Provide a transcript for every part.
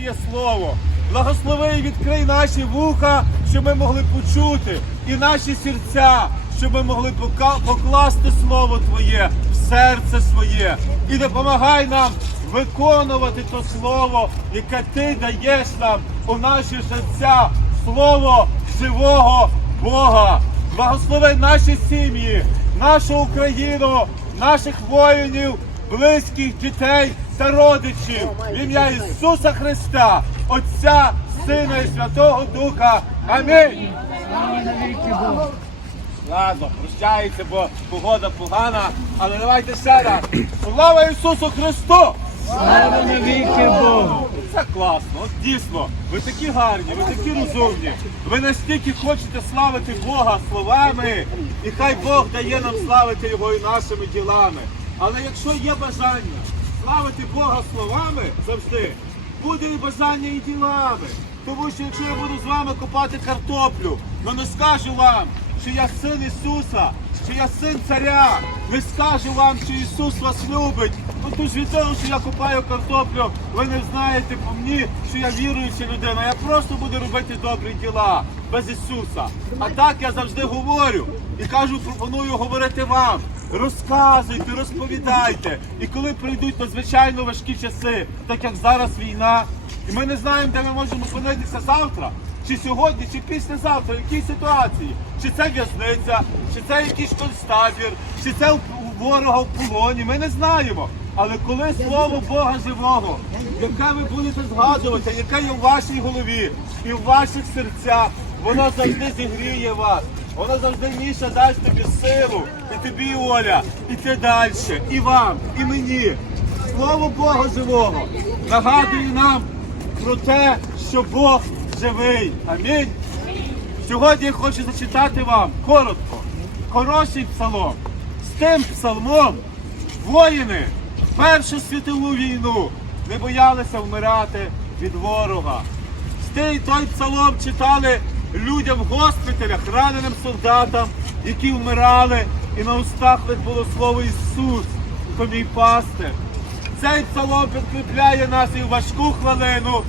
Твоє Слово. Благослови і відкрий наші вуха, щоб ми могли почути, і наші серця, щоб ми могли покласти Слово Твоє в серце своє. І допомагай нам виконувати то слово, яке Ти даєш нам у наші серця, слово живого Бога. Благослови наші сім'ї, нашу Україну, наших воїнів, близьких дітей та родичів. В ім'я Ісуса Христа, Отця, Сина і Святого Духа. Амінь. Ладно, прощається, бо погода погана, але давайте ще раз. Слава Ісусу Христу! Слава навіки Богу! Це класно, от дійсно. Ви такі гарні, ви такі розумні. Ви настільки хочете славити Бога словами, і хай Бог дає нам славити Його і нашими ділами. Але якщо є бажання славити Бога словами завжди, буде і бажання і ділами. Тому що якщо я буду з вами копати картоплю, то не скажу вам, що я син Ісуса, що я син царя, не скажу вам, що Ісус вас любить. Ну то ж від того, що я копаю картоплю, ви не знаєте по мені, що я віруюча людина. Я просто буду робити добрі діла без Ісуса. А так я завжди говорю і кажу, пропоную говорити вам. Розказуйте, розповідайте. І коли прийдуть надзвичайно важкі часи, так як зараз війна, і ми не знаємо, де ми можемо опинитися завтра, чи сьогодні, чи післязавтра, в якій ситуації, чи це в'язниця, чи це якийсь концтабір, чи це ворога в полоні. Ми не знаємо. Але коли слово Бога живого, яке ви будете згадувати, яке є в вашій голові і в ваших серцях, воно завжди зігріє вас. Воно завжди Міша дасть тобі силу, і тобі, Оля, іти далі, і вам, і мені. Слово Бога живого нагадує нам про те, що Бог живий. Амінь. Сьогодні я хочу зачитати вам коротко, хороший псалом. З тим псалмом воїни в Першу світову війну не боялися вмирати від ворога. З той, той псалом читали людям в госпіталях, раненим солдатам, які вмирали, і на устах них було слово Ісус, то мій пастир. Цей псалом підкріпляє нас і в важку хвилину,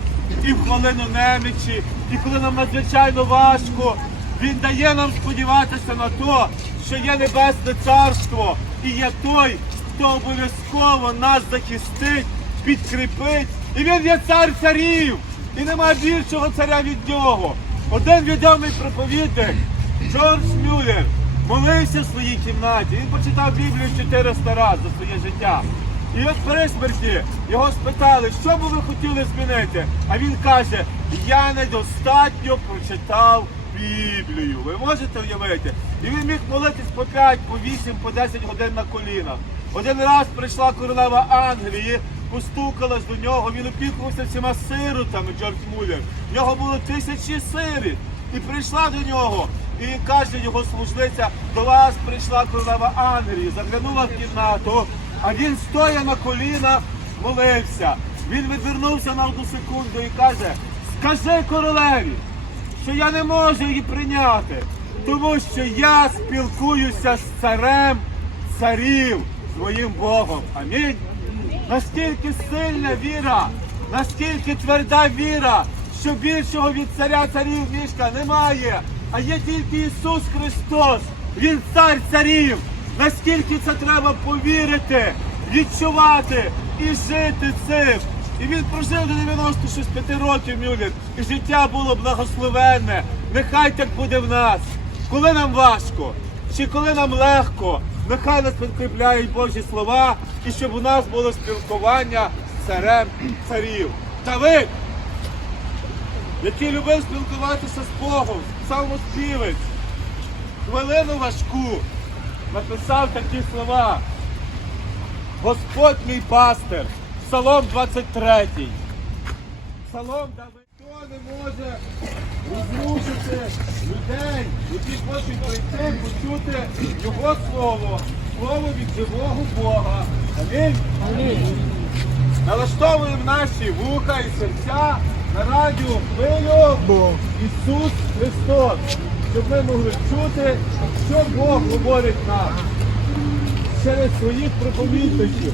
і в хвилину немічі, і коли нам надзвичайно важко, він дає нам сподіватися на те, що є небесне царство і є той, хто обов'язково нас захистить, підкріпить. І він є цар царів, і немає більшого царя від нього. Один відомий проповідник Джордж Мюллер молився в своїй кімнаті. Він почитав Біблію 400 разів за своє життя. І от при смерті його спитали, що би ви хотіли змінити. А він каже: я недостатньо прочитав Біблію. Ви можете уявити? І він міг молитись по 5, по 8, по 10 годин на колінах. Один раз прийшла королева Англії, постукалась до нього, він опікувався всіма сиротами, Джордж Муллер. В нього було тисячі сиріт. І прийшла до нього, і каже його служниця, до вас прийшла королева Англії, заглянула в кімнату, а він стоя на колінах, молився. Він відвернувся на одну секунду і каже: Скажи королеві, що я не можу її прийняти, тому що я спілкуюся з царем царів, своїм Богом. Амінь. Наскільки сильна віра, наскільки тверда віра, що більшого від царя царів мішка немає, а є тільки Ісус Христос, Він цар царів. Наскільки це треба повірити, відчувати і жити цим. І він прожив до 95 років Мюллер, і життя було благословенне. Нехай так буде в нас. Коли нам важко, чи коли нам легко, нехай нас підкріпляють Божі слова, і щоб у нас було спілкування з царем царів. Давид, який любив спілкуватися з Богом, псалмоспівець, хвилину важку, написав такі слова. Господь мій пастир, Псалом 23. Псалом Давид. Хто не може розрушити людей, які хочуть прийти, почути Його слово, слово від живого Бога. Амінь. Налаштовуємо наші вуха і серця на радіо хвилю Ісус Христос, щоб ми могли чути, що Бог говорить нам через своїх проповідників.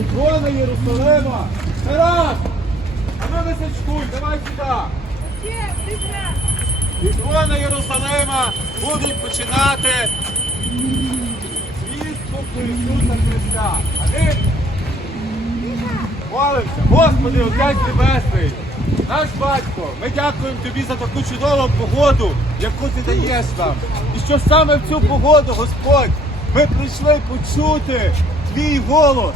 Ікона Єрусалима. Тарас! А не зачкуй, давай сюди. І Єрусалима будуть починати звістку про Ісуса Христа. Амінь. Молимося. Господи, Отець Небесний, наш батько, ми дякуємо Тобі за таку чудову погоду, яку ти даєш нам. І що саме в цю погоду, Господь, ми прийшли почути Твій голос.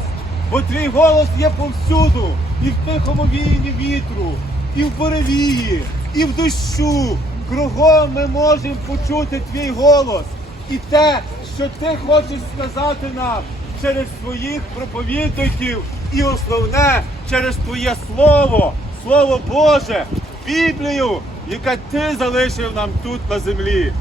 Бо твій голос є повсюду, і в тихому віянні вітру, і в буревії, і в дощу. Кругом ми можемо почути твій голос. І те, що ти хочеш сказати нам через своїх проповідників, і основне через Твоє Слово, Слово Боже, Біблію, яке ти залишив нам тут на землі.